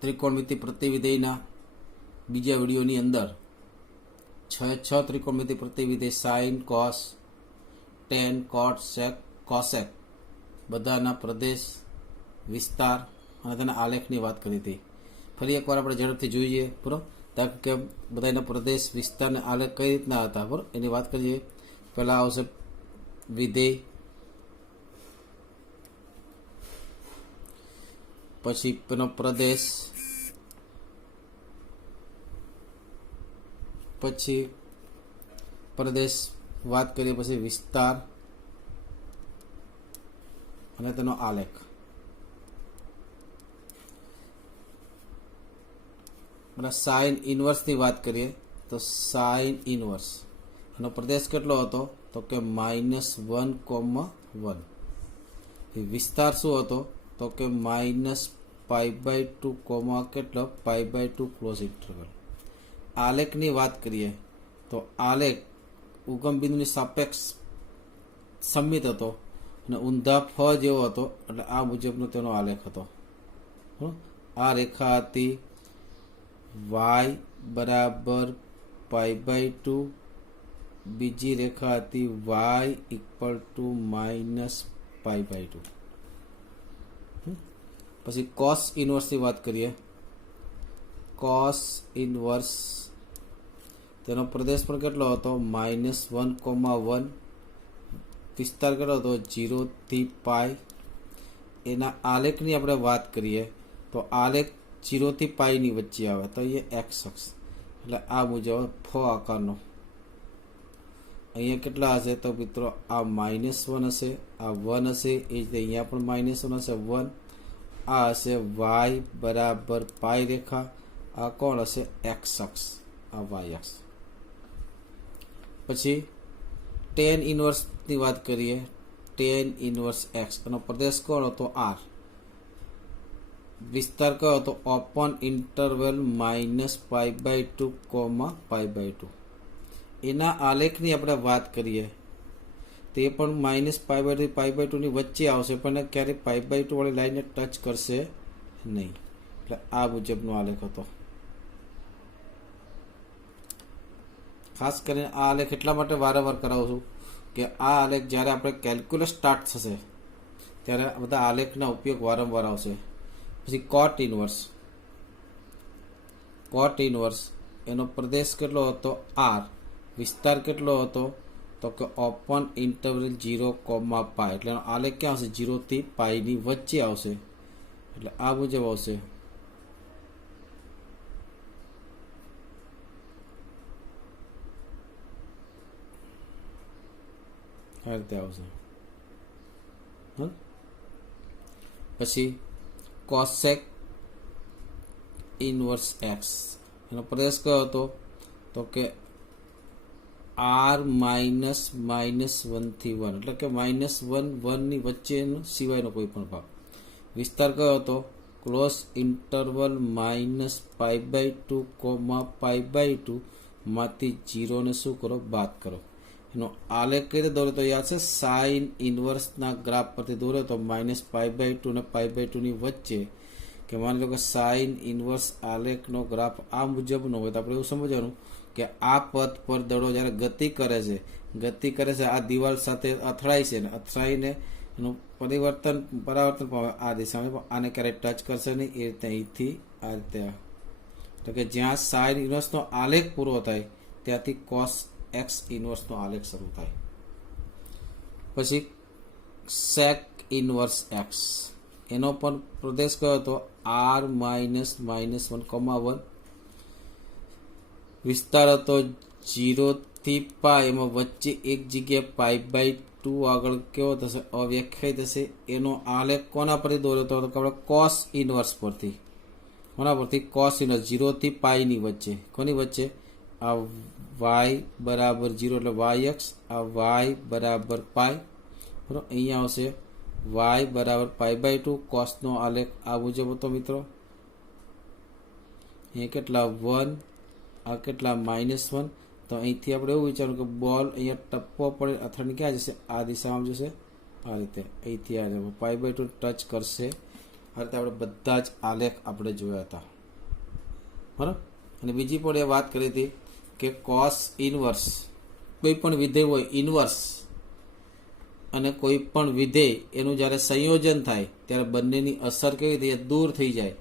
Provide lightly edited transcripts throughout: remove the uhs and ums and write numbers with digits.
ત્રિકોણમિતિ પ્રતિવિધેયના બીજા વિડીયોની અંદર 6 ત્રિકોણમિતિ પ્રતિવિધેય સાઇન, કોસ, ટેન, કોટ, સેક, કોસેક બધાના પ્રદેશ, વિસ્તાર અને તેના આલેખની વાત કરી હતી. ફરી એકવાર આપણે ઝડપથી જોઈએ બરાબર, કારણ કે બધાના પ્રદેશ, વિસ્તાર અને આલેખ કઈ રીતના હતા બરાબર એની વાત કરીએ. પહેલાં આવશે વિધેય, પછી એનો પ્રદેશ, પછી પ્રદેશ વાત કરીએ, પછી વિસ્તાર અને તેનો આલેખ. સાઇન ઇનવર્સની વાત કરીએ તો સાઇન ઇનવર્સ એનો પ્રદેશ કેટલો હતો તો કે -1,1. વિસ્તાર શું હતો તો કે -π/2, કેટલો π/2 ક્લોઝ ઇન્ટરવલ. આલેખની વાત કરીએ તો આલેખ ઉગમ બિંદુની સાપેક્ષ સંમિત હતો અને ઊંધા ફ જેવો હતો, એટલે આ મુજબનો તેનો આલેખ હતો. આ રેખા હતી y બરાબર π/2, બીજી રેખા હતી y = -π/2. પછી કોસ ઇનવર્સની વાત કરીએ. કોસ ઇનવર્સ તેનો પ્રદેશ પણ કેટલો હતો -1,1. વિસ્તાર કેટલો હતો 0 થી π. એના આલેખની આપણે વાત કરીએ તો આલેખ 0 થી π ની વચ્ચે આવે, તો અહીંયા x અક્ષ, એટલે આ મુજબ ફ આકારનો. અહીંયા કેટલા હશે તો મિત્રો આ -1 હશે, આ 1 હશે, એ જ અહીંયા પણ -1 હશે, 1. આ હશે y બરાબર π રેખા, આ કોણ હશે x અક્ષ, આ y અક્ષ. પછી ટેન ઇનવર્સની વાત કરીએ. ટેન ઇનવર્સ x એનો પ્રદેશ કોણ હતો r. વિસ્તાર કયો હતો ઓપન ઇન્ટરવલ -π/2, π/2. એના આલેખની આપણે વાત કરીએ તે પણ -π/2 π/2 ની વચ્ચે આવશે, પણ ક્યારેય π/2 વાળી લાઈને ટચ કરશે નહીં, એટલે આ મુજબનો આલેખ હતો. ખાસ કરીને આ આલેખ એટલા માટે વારંવાર કરાવું છું કે આ આલેખ જ્યારે આપણે કેલ્ક્યુલસ સ્ટાર્ટ થશે ત્યારે બધા આલેખના ઉપયોગ વારંવાર આવશે. પછી કોટ ઇનવર્સ. કોટ ઇનવર્સ એનો પ્રદેશ કેટલો હતો r. વિસ્તાર કેટલો હતો તો કે ઓપન ઇન્ટરવલ 0, π, એટલે એનો આલેખ ક્યાં આવશે 0 થી π ની વચ્ચે આવશે, એટલે આ મુજબ આવશે. આ રીતે આવશે. પછી કોસેક ઇનવર્સ x એનો પ્રદેશ કયો હતો તો કે r -1 થી 1, એટલે કે -1 ની વચ્ચેનો સિવાયનો કોઈ પણ ભાગ. વિસ્તાર કયો હતો ક્લોઝ ઇન્ટરવલ -π/2, π/2 માંથી 0 ને શું કરો બાદ કરો. એનો આલેખ કઈ રીતે દોરે તો યાદ છે સાઇન ઇનવર્સના ગ્રાફ પરથી દોરે તો -π/2 અને π/2 ની વચ્ચે, કે માની લો કે સાઇન ઇનવર્સ આલેખનો ગ્રાફ આ મુજબનો હોય તો આપણે એવું સમજવાનું કે આ પથ પર દડો જ્યારે ગતિ કરે છે આ દિવાલ સાથે અથડાય છે, ને અથડાઈને એનું પરાવર્તન પામે આ દિશામાં, આને ક્યારેય ટચ કરશે નહીં. એ રીતે અહીંથી આ રીતે, એટલે કે જ્યાં સાઇન ઇનવર્સનો આલેખ પૂરો થાય ત્યાંથી કોસ એક્સ ઇનવર્સનો આલેખ શરૂ થાય. પછી સેક ઇનવર્સ એક્સ એનો પણ પ્રદેશ કયો હતો r -1,1. વિસ્તાર હતો 0 થી π, એમાં વચ્ચે એક જગ્યાએ π/2 આગળ કેવો થશે અવ્યાખ્યાયિત થશે. એનો આલેખ કોના પરથી દોર્યો હતો તો આપણે કોસ ઇનવર્સ પરથી. કોના પરથી કોસ ઇનવર્સ 0 થી π ની વચ્ચે. કોની વચ્ચે આ y બરાબર 0 એટલે y અક્ષ, આ y બરાબર π બરાબર. અહીંયા આવશે y બરાબર π/2. કોસનો આલેખ આ મુજબ હતો મિત્રો. અહીંયા કેટલા 1, આ કેટલા -1. તો અહીંથી આપણે એવું વિચારવું કે બોલ અહીંયા ટપ્પો પડે અથડાઈને ક્યાં જશે આ દિશામાં જશે, આ રીતે અહીંથી આ π/2 ટચ કરશે આ રીતે આપણે બધા જ આલેખ આપણે જોયા હતા, બરાબર. અને બીજી પણ એ વાત કરી હતી કે કોસ ઇનવર્સ, કોઈ પણ વિધેય હોય ઇનવર્સ અને કોઈ પણ વિધેય એનું જ્યારે સંયોજન થાય ત્યારે બંનેની અસર કેવી થઈ જાય, દૂર થઈ જાય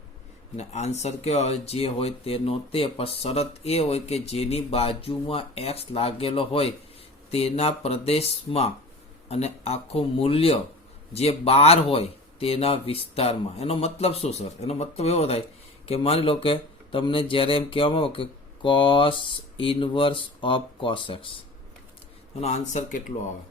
અને આન્સર કેવો હોય, જે હોય તેનો તે. પણ શરત એ હોય કે જેની બાજુમાં એક્સ લાગેલો હોય તેના પ્રદેશમાં અને આખું મૂલ્ય જે બહાર હોય તેના વિસ્તારમાં. એનો મતલબ શું સર? એનો મતલબ એવો થાય કે માની લો કે તમને જ્યારે એમ કહેવામાં આવે કે cos inverse of cos x, એનો આન્સર કેટલો આવે,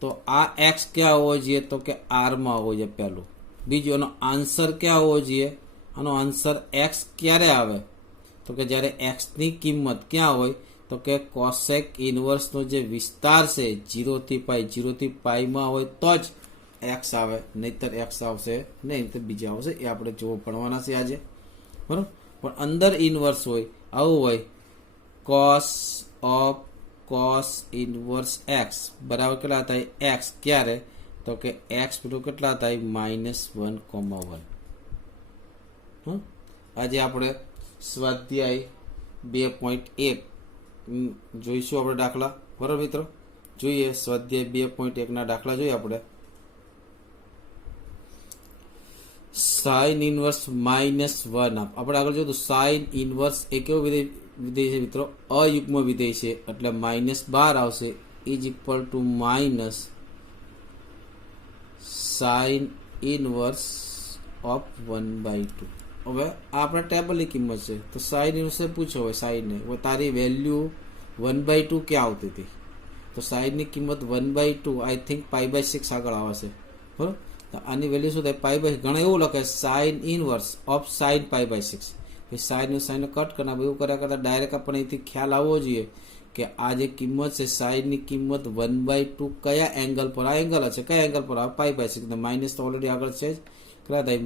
તો આ એક્સ ક્યાં હોવો જોઈએ, તો કે આરમાં હોવો જોઈએ પહેલું. બીજું, એનો આન્સર ક્યાં હોવો જોઈએ, આનો આન્સર એક્સ ક્યારે આવે, તો કે જ્યારે એક્સની કિંમત ક્યાં હોય, તો કે કોસેક ઇનવર્સનો જે વિસ્તાર છે 0 થી પાઈ, 0 થી પાઈમાં હોય તો જ એક્સ આવે, નહીતર એક્સ આવશે નહીં, તો બીજા આવશે. એ આપણે જો ભણવાના છે આજે, બરાબર. પણ અંદર ઇનવર્સ હોય, આવું હોય cos of cos inverse x બરાબર કેટલા થાય, એક્સ ક્યારે, તો કે એક્સ પેલું કેટલા થાય, -1,1. આજે આપણે સ્વાધ્યાય 2.1 જોઈશું આપણે દાખલા, બરાબર મિત્રો. જોઈએ સ્વાધ્યાય 2.1 દાખલા જોઈએ આપણે. સાઇન ઇનવર્સ -1 આપણે આગળ જોયું સાઇન ઇનવર્સ એ કેવો વિધેય છે મિત્રો, અયુગ્મ વિધેય છે, એટલે -12 આવશે, is equal to minus sign inverse of 1/2. હવે આ આપણે ટેબલની કિંમત છે, તો સાઇન ઇનવર્સ પૂછો હોય સાઇનને, તારી વેલ્યુ 1/2 ક્યાં આવતી હતી, તો સાઇનની કિંમત 1/2 આઈ થિંક π/6 આગળ આવે છે, બરાબર. તો આની વેલ્યુ શું થાય, π/6. ઘણા એવું લખે sine inverse of sine π/6. Sine sine cut કરના એવું કર્યા કરતા ડાયરેક્ટ આપણને અહીંથી ખ્યાલ આવવો જોઈએ કે આ જે કિંમત છે સાઇનની કિંમત 1/2 કયા એંગલ પર, આ એંગલ છે, કયા એંગલ પર આવે, π/6. માઇનસ તો ઓલરેડી આગળ છે જ, કેટલા થાય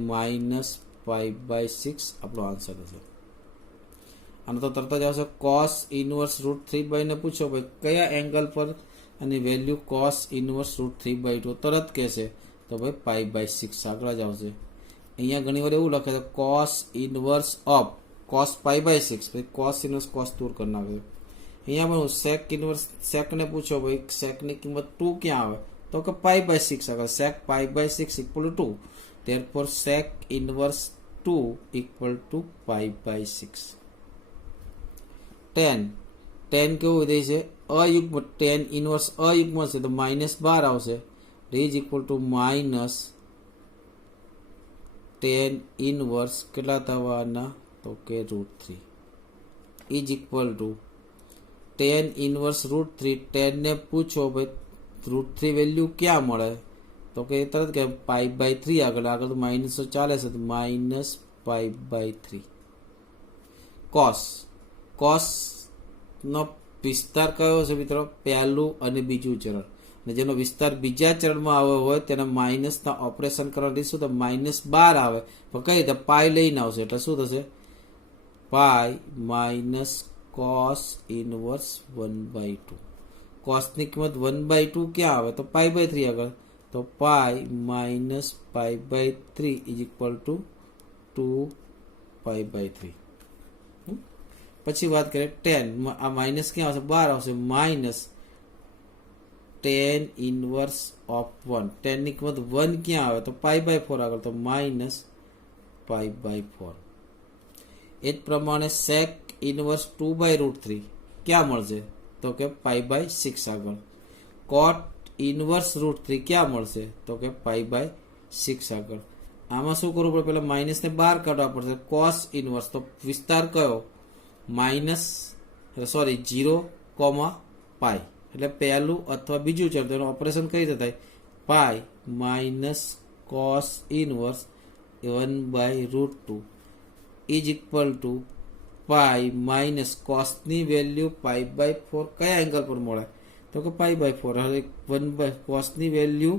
-π/6 આપણો આન્સર છે. આનો તો તરત જ આવશે કોસ ઇનવર્સ √3 ને પૂછો ભાઈ કયા એંગલ પર, અને વેલ્યુ કોસ ઇનવર્સ √3/2 તરત કહેશે તો ભાઈ π/6 આગળ જ આવશે. અહીંયા ઘણી વાર એવું લખે છે કોસ ઇનવર્સ ઓફ કોસ π/6, ભાઈ કોસ ઇનવર્સ કોસ દૂર કરી નાખે. અહીંયા પણ સેક ઇનવર્સ સેકને પૂછો ભાઈ સેકની કિંમત 2 ક્યાં આવે, તો કે π/6 આગળ, સેક π/6 equal to 2, therefore sec inverse 2 equal to π/6. tan કેવું વિધેય છે, અયુગ્મ, tan ઇનવર્સ અયુગ્મ છે તો -12 આવશે, is equal to minus tan inverse કેટલા થવાના, તો કે √3 is equal two tan inverse √3. tan ને પૂછો ભાઈ √3 વેલ્યુ ક્યાં મળે, તો કે તરત કે π/3 આગળ તો માઇનસ તો ચાલે છે, તો -π/3. કોસ નો વિસ્તાર કયો છે મિત્રો, પહેલું અને બીજું ચરણ, અને જેનો વિસ્તાર બીજા ચરણમાં આવ્યો હોય તેને માઇનસના ઓપરેશન કરવા દઈશું તો -12 આવે, પણ કઈ રીતે પાઈ લઈને આવશે, એટલે શું થશે, પાઈ માઇનસ કોસ ઇનવર્સ 1/2. કોસની કિંમત 1/2 ક્યાં આવે, તો π/3 આગળ, તો pi minus π/3 is equal to 2π/3. પછી વાત કરીએ tan, આ માઇનસ ક્યાં આવશે, બહાર આવશે, minus tan inverse of 1. tan ની કિંમત 1 ક્યાં આવે, તો π/4 આગળ, તો માઇનસ π/4. એ જ પ્રમાણે sec ઇનવર્સ 2/√3 ક્યાં મળશે, તો કે π/6 આગળ. cot ઇનવર્સ √3 ક્યાં મળશે, તો કે π/6 આગળ. આમાં શું કરવું પડે, પેલા માઇનસને બહાર કાઢવા પડશે. કોસ ઇનવર્સ તો વિસ્તાર કયો, -0, પાઈ, એટલે પહેલું અથવા બીજું ચલ, તેનું ઓપરેશન કઈ રીતે થાય, pi minus cos inverse 1/√2 is equal to pi minus કોસની વેલ્યુ π/4 કયા એંગલ પર મળે, તો કે π/4. હવે કોસની વેલ્યુ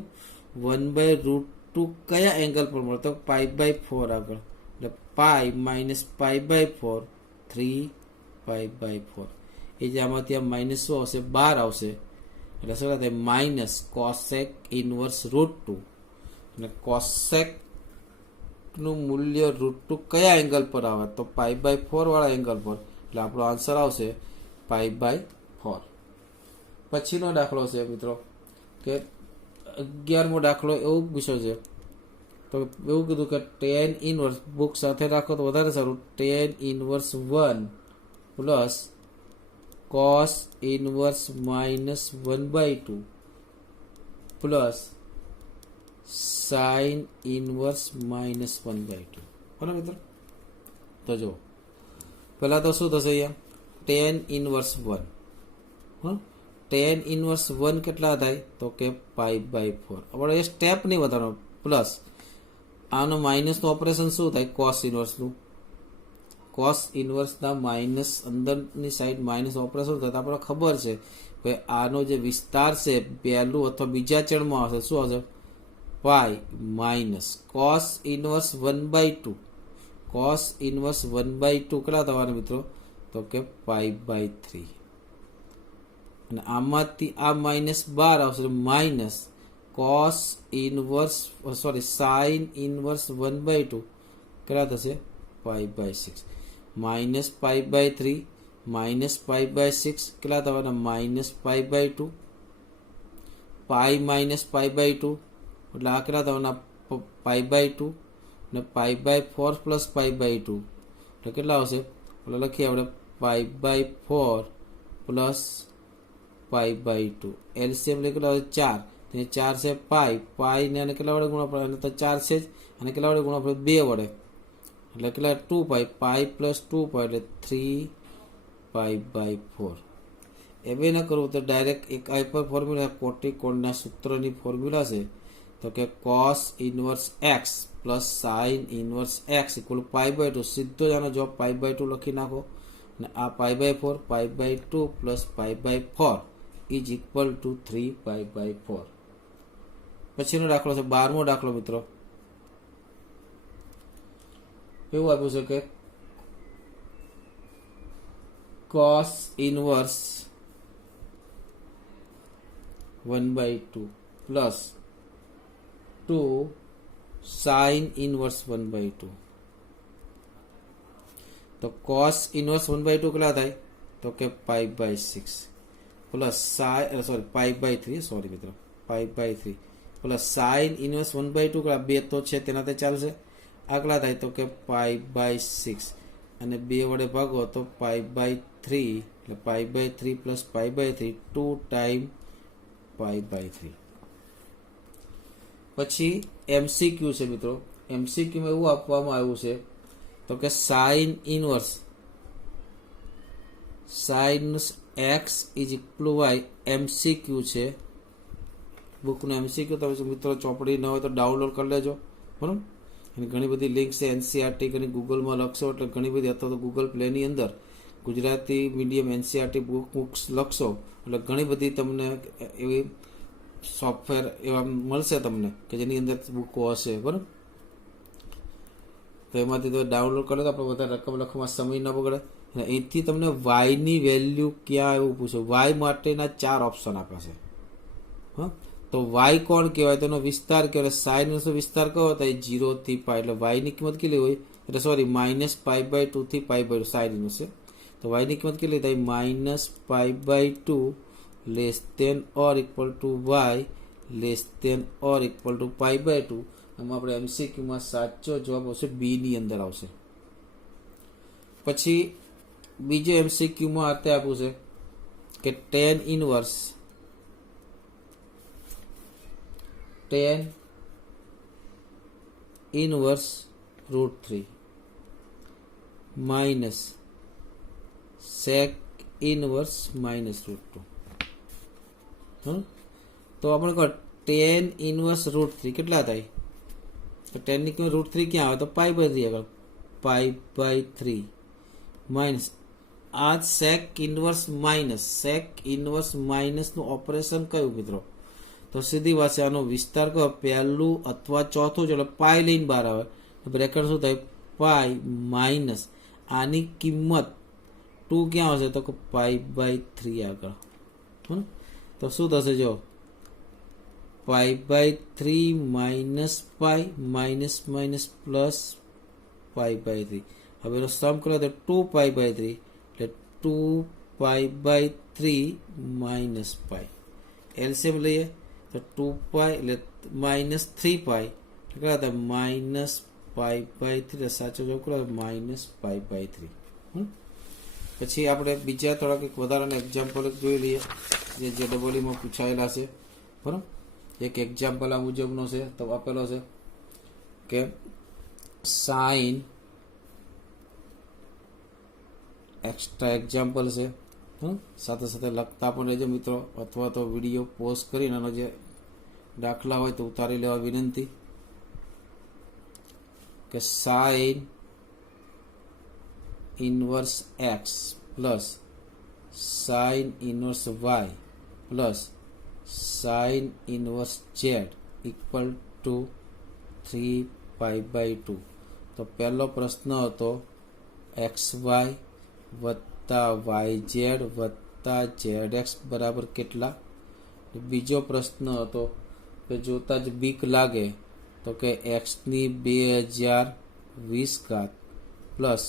1/√2 કયા એંગલ પર મળે, તો π/4 આગળ, એટલે પાઈ માઇનસ π/4 3π/4. એ જે આમાંથી આ માઇનસ શું આવશે, 12 આવશે, એટલે શું થાય માઇનસ કોસેક ઇનવર્સ √2, અને કોસેક નું મૂલ્ય √2 કયા એંગલ પર આવે તો π/4 વાળા એંગલ પર, એટલે આપણો આન્સર આવશે π/4. પછીનો દાખલો છે મિત્રો કે 11મો દાખલો એવું પૂછ્યો છે, તો એવું કીધું કે tan ઇનવર્સ, બુક સાથે રાખો તો વધારે સારું, tan inverse 1 plus cos inverse -1/2 plus sin inverse -1/2. બરાબર મિત્રો? તો જો પહેલા તો શું થશે અહીંયા tan ઇનવર્સ 1, tan ઇનવર્સ 1 કેટલા થાય તો કે π/4. આપણે એ સ્ટેપ નહીં વધારવાનો, પ્લસ આનો માઇનસનું ઓપરેશન શું થાય cos ઇનવર્સનું, cos ઇનવર્સના માઇનસ અંદરની સાઈડ માઇનસ ઓપરેશન થાય તો આપણે ખબર છે કે આનો જે વિસ્તાર છે પહેલું અથવા બીજા ચરણમાં આવશે, શું આવશે pi minus cos inverse 1/2. cos inverse 1/2 કેટલા થવાના મિત્રો તો કે π/3. અને આમાંથી આ -12 આવશે, minus cos inverse sin inverse 1/2 કેટલા થશે π/6. માઇનસ π/3 માઇનસ π/6 કેટલા થવાના -π/2. પાઈ માઇનસ π/2 એટલે આ કેટલા થવાના π/2 અને π/4 પ્લસ π/2 એટલે કેટલા આવશે, એટલે લખીએ આપણે π/4 પ્લસ π/2. એલસીએમ કેટલા આવશે 4, 4 છે પાઈ ને કેટલા વડે ગુણો પડે, તો 4 છે જ, અને કેટલા વડે ગુણો પડે 2 વડે, એટલે કેટલા 2 પાઈ પ્લસ 2 પાઈ એટલે 3π/4. એવી ન કરવું તો ડાયરેક્ટ એક આ પર ફોર્મ્યુલા કોટિકોણના સૂત્રની ફોર્મ્યુલા છે, તો કે cos inverse x plus sin inverse x equal π/2. સીધો જ આનો જવાબ π/2 લખી નાખો, અને આ π/4 π/2 પ્લસ π/4 ઇઝ ઇક્વલ ટુ 3π/4. પછીનો દાખલો છે 12મો દાખલો મિત્રો. એવું આપ્યું છે કે cos inverse 1/2 plus 2 sin inverse 1/2. તો cos ઇનવર્સ 1/2 કેટલા થાય તો કે π/6 પ્લસ π/3 સોરી મિત્રો π/3 પ્લસ sin ઇનવર્સ 1/2 કેટલા 2 તો છે તેનાથી ચાલશે, આગલા થાય તો કે π/6 અને 2 વડે ભાગો તો π/3 એટલે π/3 પ્લસ π/3 2 ટાઈમ π/3. પછી એમસીક્યુ છે મિત્રો. એમસીક્યુમાં એવું આપવામાં આવ્યું છે તો કે sin x is equal y MCQ છે. બુકનું એમસીક્યુ તમે મિત્રો ચોપડી ન હોય તો ડાઉનલોડ કરી લેજો, બરાબર. અને ઘણી બધી લિંક છે એનસીઆરટી કરી ગૂગલમાં લખશો એટલે ઘણી બધી, અથવા તો ગૂગલ પ્લેની અંદર ગુજરાતી મીડિયમ એનસીઆરટી બુક્સ લખશો એટલે ઘણી બધી તમને એવી સોફ્ટવેર એવા મળશે તમને કે જેની અંદર બુકો હશે, બરાબર. તો એમાંથી તો ડાઉનલોડ કરો તો આપણે વધારે રકમ લખવામાં સમય ન બગડે. અને અહીંથી તમને વાયની વેલ્યુ ક્યાં એવું પૂછો, વાય માટેના 4 ઓપ્શન આપે છે. હા, તો વાય કોણ કહેવાય તો એનો વિસ્તાર કહેવાય. સાઈનનો વિસ્તાર કયો હતો 0 થી π, એટલે વાયની કિંમત કેટલી હોય, એટલે સોરી -π/2 થી π/2 સાઈનનું છે. તો વાયની કિંમત કેટલી થાય -π/2 less than or equal to y less than or equal to π/2. આમાં આપણે એમસીક્યુમાં સાચો જવાબ આવશે બી ની અંદર આવશે. પછી બીજો એમસીક્યુમાં આતે આપ્યું છે કે tan inverse √3 minus sec inverse -√2. તો આપણે કહો tan ઇનવર્સ √3 કેટલા થાય, તો tan ની કિંમત √3 ક્યાં આવે તો π/3 આગળ π/3 માઇનસ આ sec ઇનવર્સ માઇનસનું ઓપરેશન કયું મિત્રો, તો સીધી વાત છે આનો વિસ્તાર કયો પહેલું અથવા ચોથું, એટલે પાઈ લઈને બહાર આવે બ્રેકેટ શું થાય પાઈ માઇનસ આની કિંમત 2 ક્યાં આવશે તો કે π/3 આગળ. તો શું થશે જો π/3 minus pi minus minus plus π/3. હવે એનો સમ કરો તો 2π/3 એટલે 2π/3 માઇનસ પાઈ. એલસીએમ લઈએ તો 2π એટલે માઇનસ 3π એટલે કેટલા માઇનસ π/3. સાચો જવાબ કરો માઇનસ π/3. પછી આપણે બીજા થોડાક વધારાના એક્ઝામ્પલ જોઈ લઈએ જે JEEમાં પૂછાયેલા છે. બરાબર, એક એક્ઝામ્પલ આ મુજબનો છે તો આપેલો છે કે સાઇન, એક્સ્ટ્રા એક્ઝામ્પલ છે, સાથે સાથે લખતા પણ રહેજો મિત્રો, અથવા તો વિડીયો પોઝ કરીને આનો જે દાખલા હોય તો ઉતારી લેવા વિનંતી. કે sine inverse x plus sine inverse y plus sine inverse z equal to 3π/2. તો પહેલો પ્રશ્ન હતો XY વત્તા YZ વત્તા ZX બરાબર કેટલા. બીજો પ્રશ્ન હતો કે જોતા જ બીક લાગે તો કે Xની 2020 પ્લસ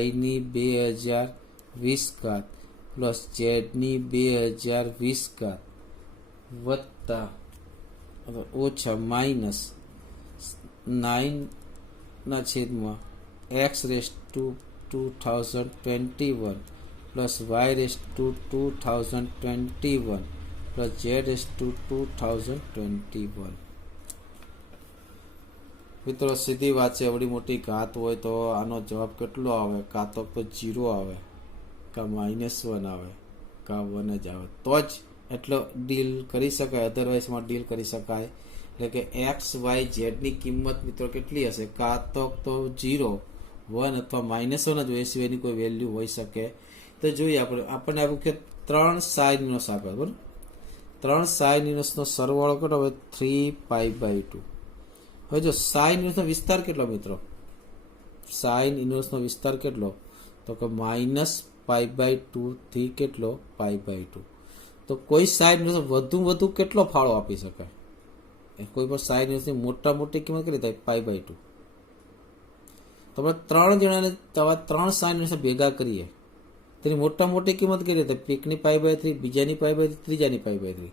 Yની 2020 પ્લસ Zની 2020 વત્તા ઓછા minus 9/, X/2021 plus Y/2021 plus Z/2021. મિત્રો સીધી વાત છે, એવડી મોટી ઘાત હોય તો આનો જવાબ કેટલો આવે? કાં તો 0 આવે, કાં -1 આવે, કાં 1 જ આવે, તો જ એટલો ડીલ કરી શકાય, અધરવાઇઝમાં ડીલ કરી શકાય. એટલે કે XYZ ની કિંમત મિત્રો કેટલી હશે? કાં તો 0, 1 અથવા -1 જ હોય, સિવાયની કોઈ વેલ્યુ હોઈ શકે. તો જોઈએ આપણને આપ્યું કે 3 સાઇન ઇનવર્સ આપે. બરાબર, 3 સાઇન ઇનવર્સનો સરવાળો કેટલો હવે? 3π/2. હવે જો સાઇન ઇનવર્સનો વિસ્તાર કેટલો મિત્રો? સાઇન ઇનવર્સનો વિસ્તાર કેટલો? તો કે -π/2 થી કેટલો? π/2. તો કોઈ સાઇન ઇનવર્સ વધુ કેટલો ફાળો આપી શકાય? કોઈ પણ સાઇન ઇનવર્સની મોટી કિંમત કેટલી થાય? π/2. તો આપણે 3 જણાને 3 સાઇન ઇનવર્સ ભેગા કરીએ તેની મોટી કિંમત કેટલી થાય? એકની π/3, બીજાની π/3, ત્રીજાની π/3.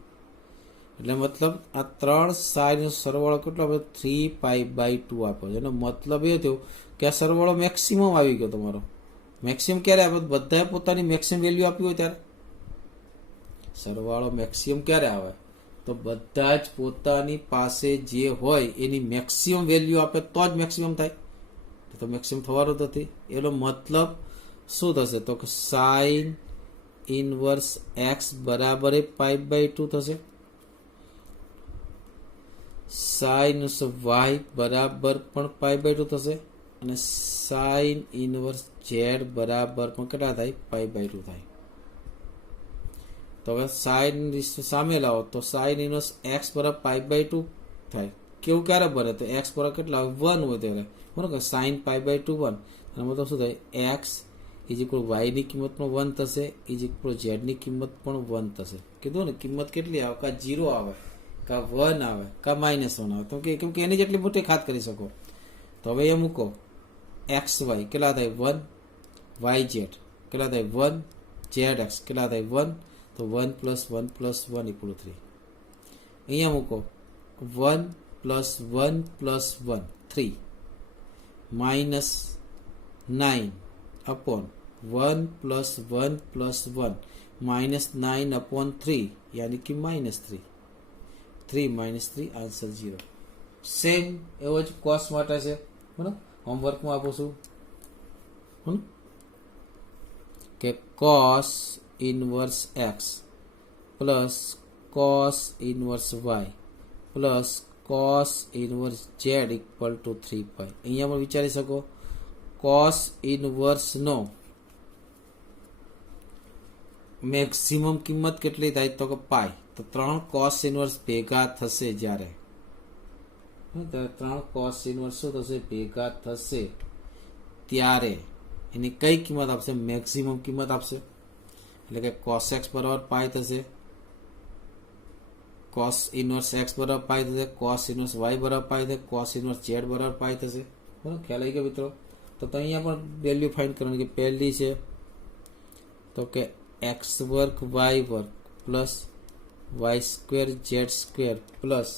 એટલે મતલબ આ 3 સાઇન સરવાળો કેટલો આપણે 3π/2 આપો છે. એનો મતલબ એ થયો કે આ સરવાળો મેક્સિમમ આવી ગયો તમારો. મેક્સિમમ ક્યારે આવે? બધાએ પોતાની મેક્સિમમ વેલ્યુ આપી હોય ત્યારે. સરવાળો મેક્સિમમ ક્યારે આવે? તો બધા જ પોતાની પાસે જે હોય એની મેક્સિમમ વેલ્યુ આપે તો જ મેક્સિમમ થાય. તો મેક્સિમમ થવાનું નથી. એનો મતલબ શું થશે? તો કે સાઇન ઇનવર્સ એક્સ બરાબર π/2 થશે. સાઇન વાય બરાબર પણ π/2 થશે. અને સાઇન ઇનવર્સ ઝેડ બરાબર પણ કેટલા થાય? π/2 થાય. તો હવે સાઇન સામે લાવો તો સાઇન ઇનવર્સ એક્સ બરાબર π/2 થાય. કેવું ક્યારે બને? તો એક્સ બરાબર કેટલા? 1 હોય ત્યારે. બરાબર, સાઇન π/2 1. અને મતલબ શું થાય? એક્સ ઇઝ ઇક્વલ વાયની કિંમત પણ 1 થશે, ઇઝ ઇક્વલ ઝેડની કિંમત પણ 1 થશે. કીધું ને કિંમત કેટલી આવે? કાં 0 આવે, કાં 1 આવે, કાં -1 આવે. તો કેમ કે એની જેટલી મોટી ઘાત કરી શકો. તો હવે એ મૂકો XY કેટલા થાય? 1, YZ કેટલા થાય? 1, ZX કેટલા થાય? 1. તો 1 + 1 + 1 = 3. અહીંયા મૂકો 1 + 1 + 1 3 -9/1 + 1 + 1 -9/3 યાની કે -3. 3 - 3 આન્સર 0. સેમ એવો જ કોસ માટે છે. બરાબર, હોમવર્કમાં આપું છું કે cos inverse x plus cos inverse y plus cos inverse z equal to 3π. અહીંયા પણ વિચારી શકો cos ઇનવર્સનો મેક્સિમમ કિંમત કેટલી થાય? તો કે પાઈ. તો 3 cos ઇનવર્સ ભેગા થશે જ્યારે 3 cos ઇનવર્સ શું થશે? ભેગા થશે ત્યારે એની કઈ કિંમત આપશે? મેક્સિમમ કિંમત આપશે. એટલે કે cos x બરાબર પાઈ થશે કોસ ઇનવર્સ એક્સ બરાબર પાઈ થશે, કોસ ઇનવર્સ વાય બરાબર પાઈ થશે, કોસ ઇનવર્સ ઝેડ બરાબર પાઈ થશે. બરાબર, ખ્યાલ આવી ગયો મિત્રો? તો અહીંયા પણ વેલ્યુ ફાઇન્ડ કરવાની. કે પહેલી છે તો કે એક્સ વર્ગ વાય વર્ગ plus y square z square plus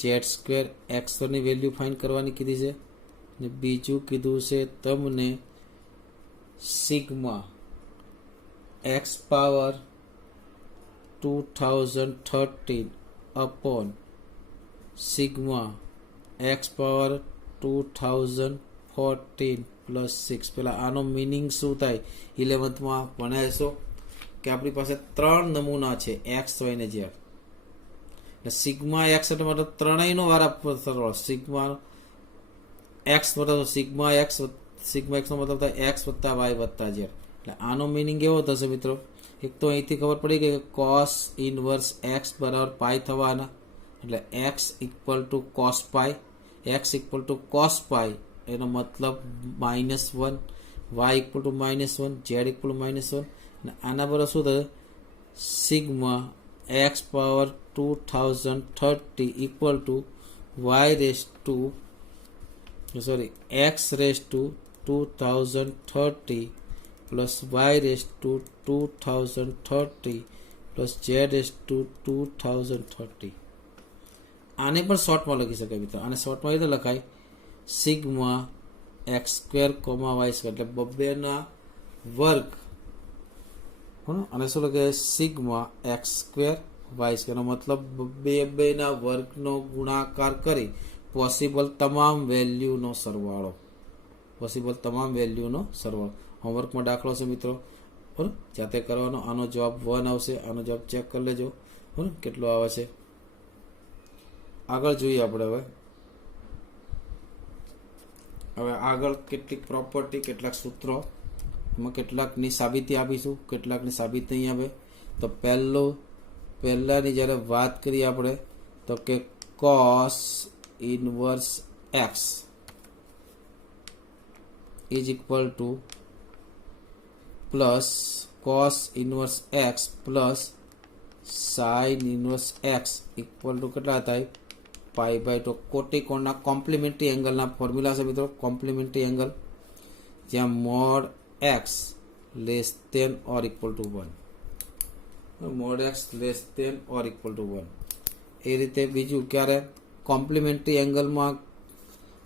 z square એક્સની વેલ્યુ ફાઇન્ડ કરવાની કીધી છે. અને બીજું કીધું છે તમને sigma x power 2013 upon sigma x power 2014 plus 6. પેલા આનો મિનિંગ શું થાય 11th ભણાવીશો કે આપણી પાસે 3 નમૂના છે એક્સ વાય ને ઝેડ. સિગ્મા એક્સ એટલે મતલબ ત્રણેયનો વારા સરવાળો. સિગ્મા એક્સ મતલબ સિગ્મા એક્સ નો મતલબ થાય એક્સ વત્તા વાય વત્તા ઝેડ. એટલે આનો મિનિંગ એવો થશે મિત્રો, એક તો અહીંથી ખબર પડી ગઈ કે કોસ ઇનવર્સ એક્સ બરાબર પાઈ થવાના. એટલે x equal to cos pi, x equal to cos pi એનો મતલબ -1, y equal to -1, z equal to -1. અને આના બરાબર શું થશે sigma x power 2030 equal to y raise to x raise to 2030 plus y raise to 2030 plus z raise to 2030. આને પણ શોર્ટમાં લખી શકાય મિત્રો. આને શોર્ટમાં એ રીતે લખાય sigma x square comma y square, એટલે બબ્બેના વર્ગ. અને શું લખે sigma x square y square, મતલબ બેના વર્ગનો ગુણાકાર કરી પોસિબલ તમામ વેલ્યુનો સરવાળો. પોસિબલ તમામ વેલ્યુનો સરવાળો. હોમવર્કમાં દાખલો છે મિત્રો, બરાબર, જાતે કરવાનો. આનો જવાબ 1 આવશે. આનો જવાબ ચેક કરી લેજો બરાબર કેટલો આવે છે. આગળ જોઈએ આપણે. હવે આગળ કેટલીક પ્રોપર્ટી, કેટલાક સૂત્રો, એમાં કેટલાકની સાબિતી આપીશું, કેટલાકની સાબિતી નહીં આવે. તો પહેલાની જ્યારે વાત કરીએ આપણે તો કે cos inverse x is equal to plus cos inverse x plus sine inverse x equal to કેટલા થાય π/2. કોટિકોણના કોમ્પ્લિમેન્ટરી એંગલના ફોર્મ્યુલા છે મિત્રો. કોમ્પ્લિમેન્ટરી એંગલ જ્યાં mod x less than or equal to 1, mod x less than or equal to 1. એ રીતે બીજું ક્યારે કોમ્પ્લિમેન્ટરી એંગલમાં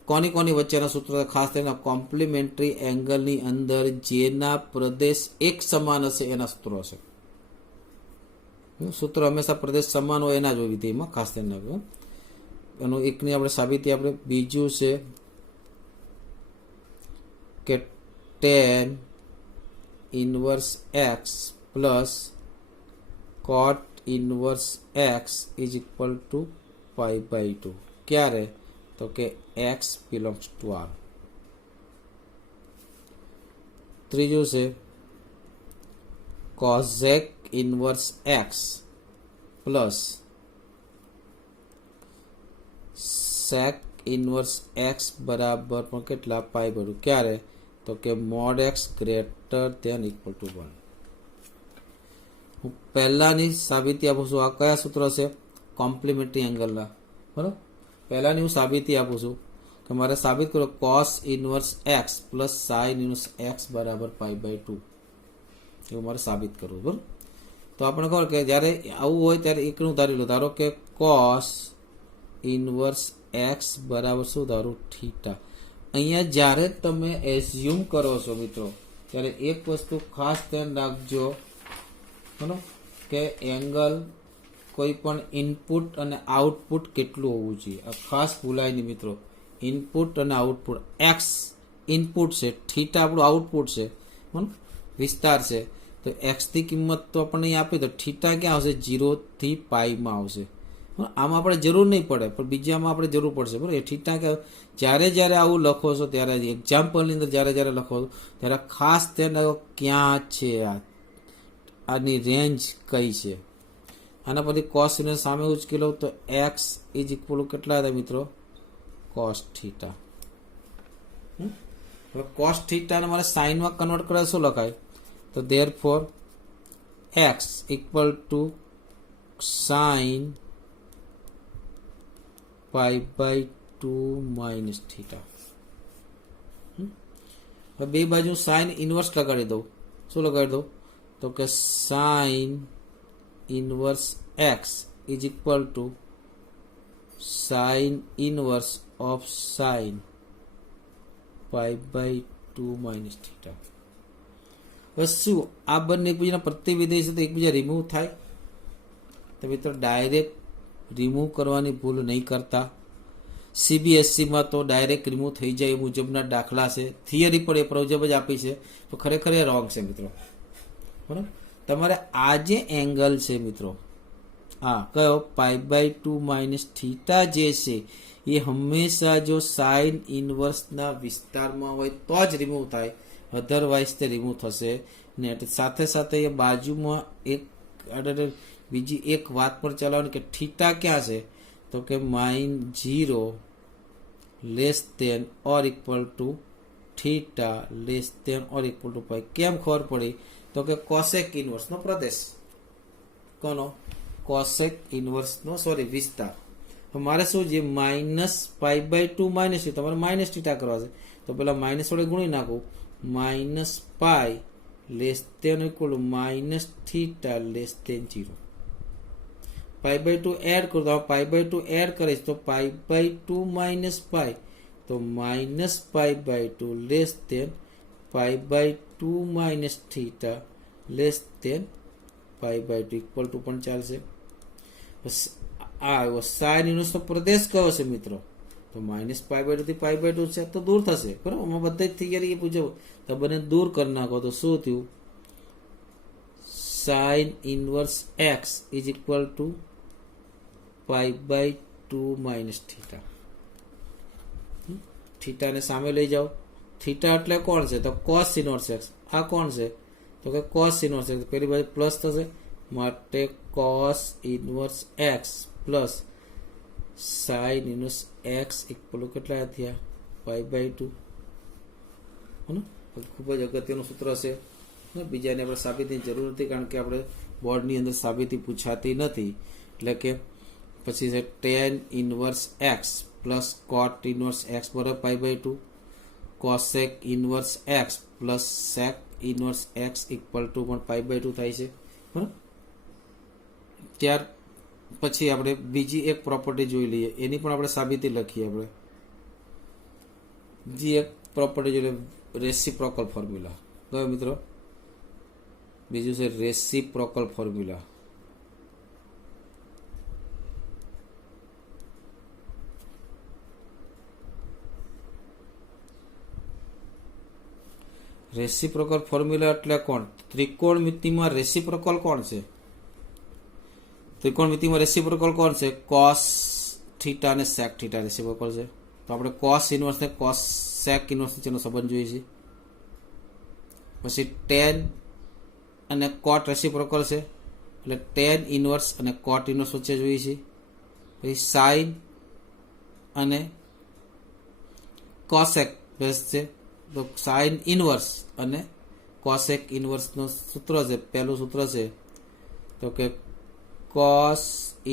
કોની વચ્ચેના સૂત્ર ખાસ થઈને કોમ્પ્લિમેન્ટરી એંગલની અંદર જેના પ્રદેશ એક સમાન હશે એના સૂત્રો હશે. સૂત્ર હંમેશા પ્રદેશ સમાન હોય એના જ હોય વિધેયમાં, ખાસ ધ્યાન રાખજો. એનું એકની આપણે સાબિતી આપણે. બીજું છે કે tan inverse x plus cot inverse x is equal to π/2. ક્યારે? તો કે x બિલોંગ્સ ટુ R. ત્રીજું છે cosec inverse x plus sec inverse x બરાબર પણ કેટલા π/2. ક્યારે? તો કે mod x greater than equal to 1. હું પહેલાની સાબિતી આપું છું. આ કયા સૂત્ર છે? કોમ્પ્લિમેન્ટરી એંગલના. બરાબર, પહેલાની હું સાબિતી આપું છું કે મારે સાબિત કરો cos inverse x plus sine inverse x બરાબર π/2. એવું મારે સાબિત કરવું. બરાબર, તો આપણે ખબર કે જ્યારે આવું હોય ત્યારે એકનું ધારી લો. ધારો કે કોસ ઇનવર્સ એક્સ બરાબર શું ધારું થીટા. અહીંયા જ્યારે તમે એઝ્યુમ કરો છો મિત્રો ત્યારે એક વસ્તુ ખાસ ધ્યાન રાખજો બરાબર કે એંગલ કોઈ પણ ઇનપુટ અને આઉટપુટ કેટલું હોવું જોઈએ. આ ખાસ ભૂલાય નહીં મિત્રો. ઇનપુટ અને આઉટપુટ. એક્સ ઇનપુટ છે, થીટા આપણું આઉટપુટ છે, વિસ્તાર છે. તો એક્સની કિંમત તો આપણને અહીં આપી તો થીટા ક્યાં આવશે? 0 થી πમાં આવશે. આમાં આપણે જરૂર નહીં પડે પણ બીજામાં આપણે જરૂર પડશે. બરાબર, એ થીટા કે જ્યારે આવું લખો છો ત્યારે એક્ઝામ્પલની અંદર જ્યારે લખો છો ત્યારે ખાસ ધ્યાન રાખો ક્યાં છે આની રેન્જ કઈ છે. આના પછી કોસ ને સામે ઉચકી લઉં તો એક્સ ઇઝ ઇક્વલ કેટલા થાય મિત્રો? Cos theta. હવે કોસ થીટાને મારે સાઇનમાં કન્વર્ટ કરે શું લખાય? તો therefore x equal to sine π/2 minus theta. હવે બે બાજુ સાઇન ઇનવર્સ લગાડી દઉં. શું લગાડી દઉં? તો કે sine inverse x is equal to sine inverse of sine π/2 minus theta. હવે શું આ બંને એકબીજાના પ્રતિવિધેય છે તો એકબીજા રિમૂવ થાય? તો મિત્રો ડાયરેક્ટ રિમૂવ કરવાની ભૂલ નહીં કરતા. સીબીએસસીમાં તો ડાયરેક્ટ રિમૂવ થઈ જાય એ મુજબના દાખલા છે. થિયરી પણ એ મુજબ જ આપી છે, તો ખરેખર એ રોંગ છે મિત્રો. બરાબર, તમારે આ જે એંગલ છે મિત્રો, હા કયો π/2 માઇનસ થીટા જે છે એ હંમેશા જો સાઇન ઇનવર્સના વિસ્તારમાં હોય તો જ રિમૂવ થાય, અધરવાઇઝ તે રિમૂવ થશે ને. સાથે સાથે એ બાજુમાં એક બીજી એક વાત પર ચલાવવાની કે થીટા ક્યાં છે? તો કે -0 less than or equal to theta less than or equal to π. કેમ ખબર પડી? તો કે કોસેક ઇનવર્સનો પ્રદેશ. કોનો? કોસેક ઇનવર્સનો વિસ્તાર. મારે શું છે? -π/2 માઇનસ થીટા, તમારે માઇનસ થીટા કરવા છે તો પેલા માઇનસ વડે ગુણી નાખું. -π less than equal to minus theta less than 0. π/2 add કરું તો π/2 એડ કરીશ તો π/2 માઇનસ π, તો -π/2 less than π/2 minus theta less than π/2 equal to પણ ચાલશે. આ સાઇન ઇનવર્સનો પ્રદેશ કયો છે મિત્રો? તો -π/2 થી π/2 છે તો દૂર થશે. બરાબર, આમાં બધા થિયરી એ પૂછો તો બંને દૂર કરી નાખો તો શું થયું? Sine inverse x is equal to π/2 minus theta. થીટાને સામે લઈ જાઓ. થીટા એટલે કોણ છે? તો કોસ ઇનવર્સ એક્સ. આ કોણ છે? તો કે કોસ ઇનવર્સ એક્સ. પેલી બાજુ પ્લસ થશે માટે cos inverse x plus sine inverse x equal કેટલા થયા? π/2. ખૂબ જ અગત્યનું સૂત્ર છે. બીજાને આપણે સાબિતીની જરૂર નથી, કારણ કે આપણે બોર્ડની અંદર સાબિતી પૂછાતી નથી. એટલે કે પછી છે tan inverse x plus cot inverse x બરાબર π/2, cosec inverse x plus sec inverse x equal to પણ π/2 થાય છે. બરાબર, ત્યાર પછી આપણે બીજી એક પ્રોપર્ટી જોઈ લઈએ, એની પણ આપણે સાબિતી લખીએ. આપણે બીજી એક પ્રોપર્ટી જોઈ લઈએ, રેસિપ્રોકલ ફોર્મ્યુલા. કયો મિત્રો? બીજું છે રેસિપ્રોકલ ફોર્મ્યુલા. રેસિપ્રોકલ ફોર્મ્યુલા એટલે કોણ? ત્રિકોણમિતિમાં રેસિપ્રોકલ કોણ છે? ત્રિકોણમિતિમાં રેસિપ્રોકલ કોણ છે? કોસ થીટા અને સેક થીટા રેસિપ્રોકલ છે. તો આપણે કોસ ઇનવર્સ ને કોસ સેક ઇનવર્સ વચ્ચેનો સંબંધ જોઈએ છે. પછી tan અને કોટ રેસિપ્રોકલ છે એટલે tan ઇનવર્સ અને કોટ ઇનવર્સ વચ્ચે જોઈએ છે. પછી સાઇન અને કોસેક બેસ છે તો સાઇન ઇનવર્સ અને કોસેક ઇનવર્સનો સૂત્ર છે. પહેલું સૂત્ર છે તો કે cos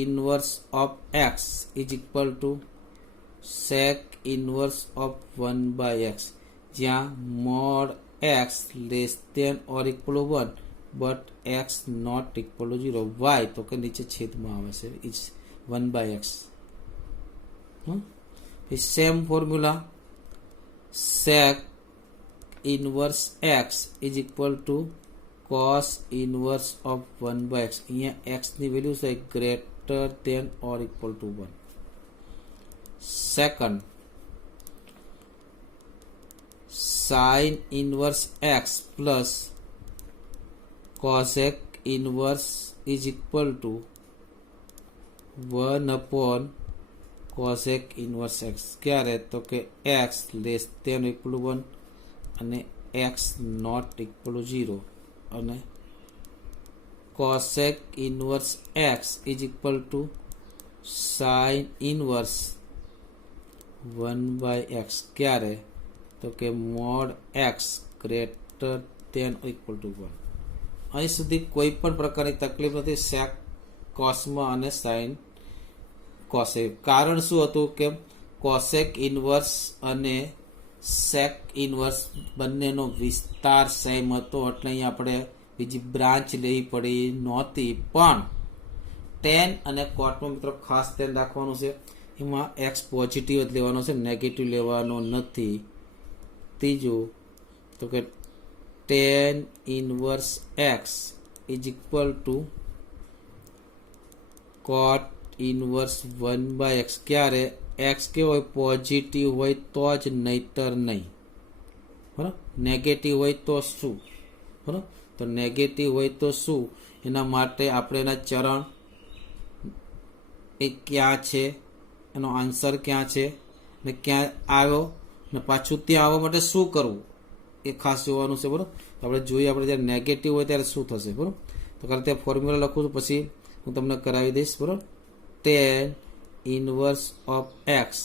inverse of x is equal to sec inverse of 1/x, જ્યાં mod x less than or equal 1 but x not equal to 0. Why તો કે નીચે છેદમાં આવે છે is 1/x. Same formula sec inverse x is equal to cos inverse of 1/x. અહીંયા એક્સની value છે greater than or equal to 1. Second sine inverse x plus cosec inverse is equal to 1 cosec inverse x. ક્યારે? તો કે x less than equal to 1 અને x not equal to 0 અને cosec inverse x is equal to sine inverse 1/x. ક્યારે? તો કે mod x greater than equal to 1. અહીં સુધી કોઈ પણ પ્રકારની તકલીફ નથી. સેક કોસમાં અને સાઇન કોસેક. કારણ શું હતું કે કોસેક ઇનવર્સ અને સેક ઇનવર્સ બંનેનો વિસ્તાર સેમ હતો, એટલે અહીંયા આપણે બીજી બ્રાન્ચ લેવી પડી નહોતી. પણ ટેન અને કોટમાં મિત્રો ખાસ ધ્યાન રાખવાનું છે, એમાં એક્સ પોઝિટિવ જ લેવાનો છે, નેગેટિવ લેવાનો નથી. ત્રીજું તો કે tan inverse x is equal to cot inverse 1/x. ક્યારે એક્સ કેવો હોય, પોઝિટિવ હોય તો જ, નહીતર નહીં. બરાબર, નેગેટિવ હોય તો શું? બરાબર, તો નેગેટિવ હોય તો શું, એના માટે આપણે એના ચરણ એ ક્યાં છે, એનો આન્સર ક્યાં છે ને ક્યાં આવ્યો ને પાછું ત્યાં આવવા માટે શું કરવું એ ખાસ જોવાનું છે. બરાબર, આપણે જોઈએ આપણે જ્યારે નેગેટિવ હોય ત્યારે શું થશે. બરાબર, તો કારણ ત્યાં ફોર્મ્યુલા લખું છું, પછી હું તમને કરાવી દઈશ. બરાબર, tan inverse of x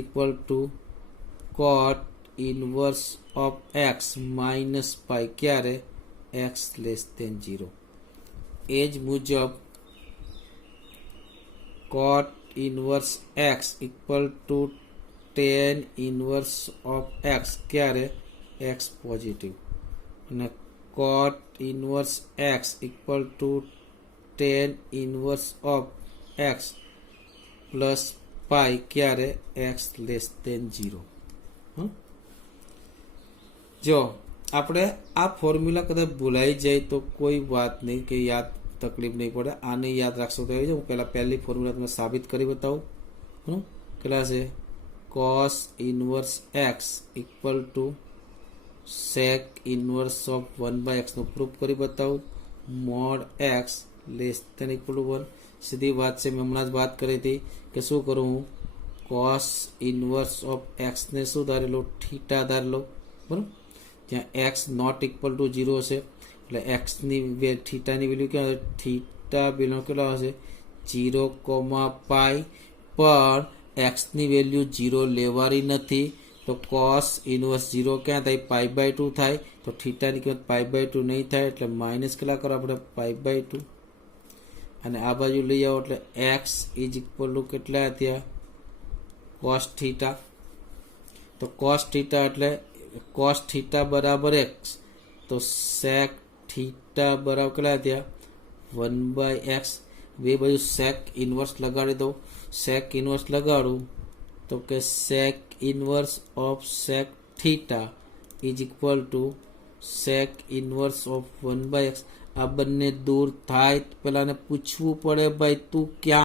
equal to cot inverse of x minus pi. ક્યારે એક્સ લેસ દેન 0. એ જ મુજબ cot inverse x equal to tan inverse of x. ક્યારે એક્સ પોઝિટિવ. અને cot inverse x equal to tan inverse of x plus pi. ક્યારે x less than 0. જો આપણે આ ફોર્મ્યુલા કદાચ ભૂલાઈ જાય તો કોઈ વાત નહીં, કે યાદ તકલીફ નહીં પડે. આને યાદ રાખશો તો આવી જાય. હું પહેલી ફોર્મ્યુલા તમને સાબિત કરી બતાવું. કેટલા છે, cos inverse x equal to sec inverse of 1/x નું પ્રૂફ કરી બતાવું. Mod x less than equal to 1. સીધી વાત છે, મેં હમણાં જ વાત કરી હતી કે શું કરું હું, કોસ ઇનવર્સ ઓફ એક્સને શું ધારી લો, થીટા ધારી લો. બરાબર, જ્યાં એક્સ નોટ ઇક્વલ ટુ 0 હશે એટલે એક્સની થીટાની વેલ્યુ ક્યાં હશે, થીટા બિલો કેટલા હશે 0, પાઈ. પણ એક્સની વેલ્યુ 0 લેવાની નથી, તો કોસ ઇનવર્સ 0 ક્યાં થાય, π/2 થાય. તો થીટાની કિંમત π/2 નહીં થાય, એટલે માઇનસ કેટલા કરો આપણે, π/2. અને આ બાજુ લઈ આવો એટલે એક્સ ઇઝ ઇક્વલ ટુ કેટલા થયા, કોસ થીટા. તો કોસ થીટા એટલે કોસ થીટા બરાબર એક્સ, તો સેક થીટા બરાબર કેટલા થયા 1/x. બે બાજુ સેક ઇનવર્સ લગાડી દઉં. સેક ઇનવર્સ લગાડું તો કે sec inverse of sec theta is equal to sec inverse of 1/x. આ બંને દૂર થાય, પેલાને પૂછવું પડે ભાઈ તું ક્યાં